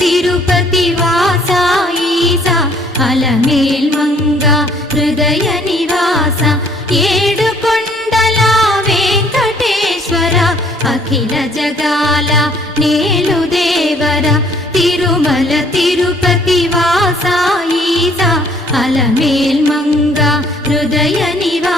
తిరుపతి వాస ఈసా అలమేల్ మంగ హృదయ నివాస ఏడు కొండల వెంకటేశ్వర అఖిల జగాల నేలు దేవర తిరుమల తిరుపతి వాస ఈసా అలమేల్ మంగ హృదయ నివాస